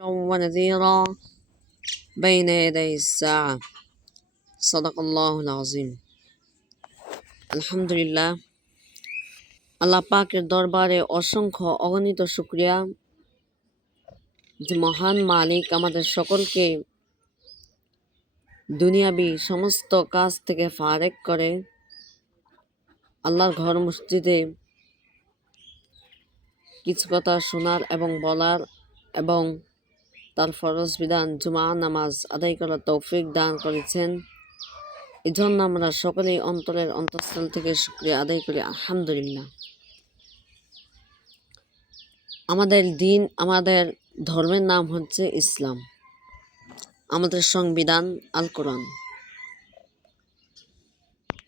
ونذيرا بين يدي الساعة صدق الله العظيم আলহামদুলিল্লাহ। আল্লাহ পাকের দরবারে অসংখ্য অগণিত শুকরিয়া যে মহান মালিক আমাদের সকলকে দুনিয়াবি সমস্ত কাজ থেকে ফারেক করে আল্লাহর ঘর মসজিদে কিছু কথা শোনার এবং বলার এবং তার ফরজ বিধান জুমা নামাজ আদায় করার তৌফিক দান করেছেন। এই জন্য আমরা সকলেই অন্তরের অন্তঃস্থল থেকে শুকরিয়া আদায় করি আলহামদুলিল্লাহ। আমাদের ধর্মের নাম হচ্ছে ইসলাম। আমাদের সংবিধান আল কোরআন।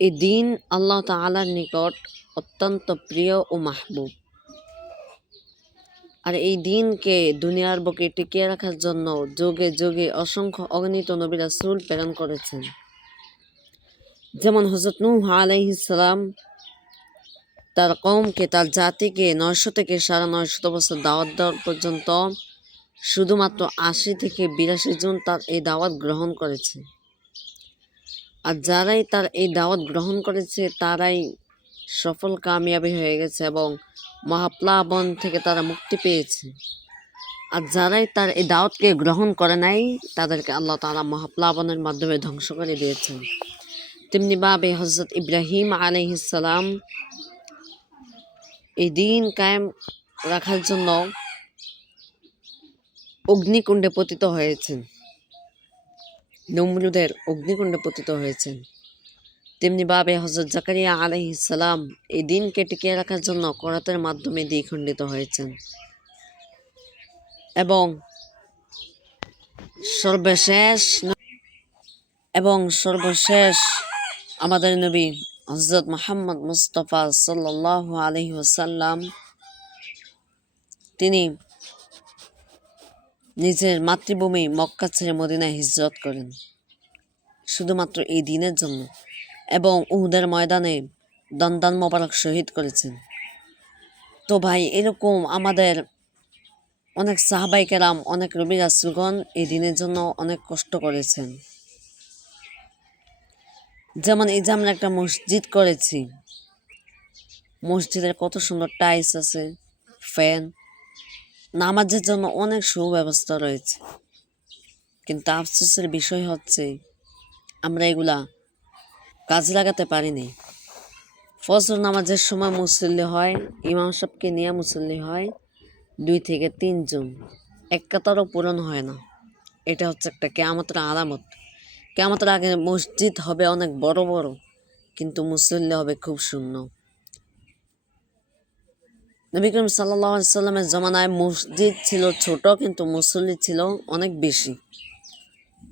এই দিন আল্লাহ তাআলার নিকট অত্যন্ত প্রিয় ও মাহবুব। আর এই দিনকে দুনিয়ার বুকে টিকিয়ে রাখার জন্য যুগে যুগে অসংখ্য অগণিত নবী রাসূল প্রেরণ করেছেন। যেমন হযরত নূহ আলাইহিস সালাম তার কওমকে, তার জাতিকে 900 থেকে 950 বছর দাওয়াত দেওয়ার পর্যন্ত শুধুমাত্র 80 থেকে 82 জন তার এই দাওয়াত গ্রহণ করেছে। আর যারাই তার এই দাওয়াত গ্রহণ করেছে তারাই সফল কামিয়াবি হয়ে গেছে এবং মহাপ্লাবন থেকে তারা মুক্তি পেয়েছে। আর যারাই তার এই দাওয়াতকে গ্রহণ করে নাই তাদেরকে আল্লাহ তাআলা মহাপ্লাবনের মাধ্যমে ধ্বংস করে দিয়েছেন। তেমনিভাবে হযরত ইব্রাহিম আলাইহিস সালাম এই দিন কায়েম রাখার জন্য অগ্নিকুণ্ডে পতিত হয়েছেন, নমরুদের অগ্নিকুণ্ডে পতিত হয়েছেন। তেমনিভাবে হযরত জাকারিয়া আলাইহিস সালাম এই দিনকে টিকিয়ে রাখার জন্য করাতের মাধ্যমে দ্বিখণ্ডিত হয়েছেন। এবং সর্বশেষ আমাদের নবী হযরত মুহাম্মদ মুস্তাফা সাল্লাল্লাহু আলাইহি ওয়াসাল্লাম তিনি নিজের মাতৃভূমি মক্কা ছেড়ে মদিনায় হিজরত করেন শুধুমাত্র এই দিনের জন্য এবং উহুদের ময়দানে দন্দান মোবারক শহীদ করেছেন। তো ভাই, এরকম আমাদের অনেক সাহাবায়ে কেরাম, অনেক নবী রাসূলগণ এই দিনের জন্য অনেক কষ্ট করেছেন। যেমন এই যে আমরা একটা মসজিদ করেছি, মসজিদের কত সুন্দর টাইলস আছে, ফ্যান, নামাজের জন্য অনেক সুব্যবস্থা রয়েছে। কিন্তু আফসোসের বিষয় হচ্ছে আমরা এগুলা কাজে লাগাতে পারিনি। ফজর নামাজের সময় মুসল্লি হয়, ইমাম সাহেবকে নিয়ে মুসল্লি হয় 2 থেকে 3 জন, এক কাতারও পূরণ হয় না। এটা হচ্ছে একটা কিয়ামতের আলামত। কিয়ামতের আগে মসজিদ হবে অনেক বড় বড়, কিন্তু মুসল্লি হবে খুব শূন্য। নবী করিম সাল্লাল্লাহু আলাইহি সাল্লামের জামানায় মসজিদ ছিল ছোট কিন্তু মুসল্লি ছিল অনেক বেশি।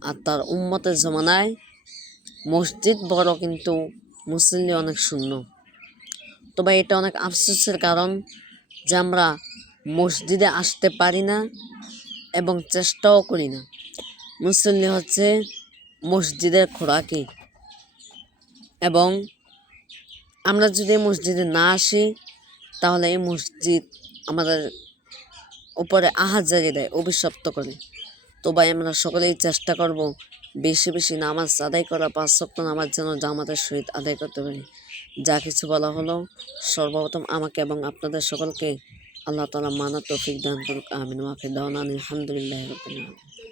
আর তার উম্মতের জামানায় মসজিদ বড় কিন্তু মুসল্লি অনেক শূন্য। তবে এটা অনেক আফসোসের কারণ যে আমরা মসজিদে আসতে পারি না এবং চেষ্টাও করি না। মুসল্লি হচ্ছে মসজিদের খোরাকি, এবং আমরা যদি মসজিদে না আসি তাহলে এই মসজিদ আমাদের উপরে আহাজারি দেয়, অভিশপ্ত করে। তো ভাই, আমরা সকলেই চেষ্টা করব বেশি বেশি নামাজ আদায় করা, 5 ওয়াক্ত নামাজ যেন জামাতের সহিত আদায় করতে পারি। যা কিছু বলা হলো, সর্বপ্রথম আমাকে এবং আপনাদের সকলকে আল্লাহ তাআলা মানার তৌফিক দান করুক। আমিন। ওয়া আখিরু দাওয়ানা আলহামদুলিল্লাহি রাব্বিল আলামিন।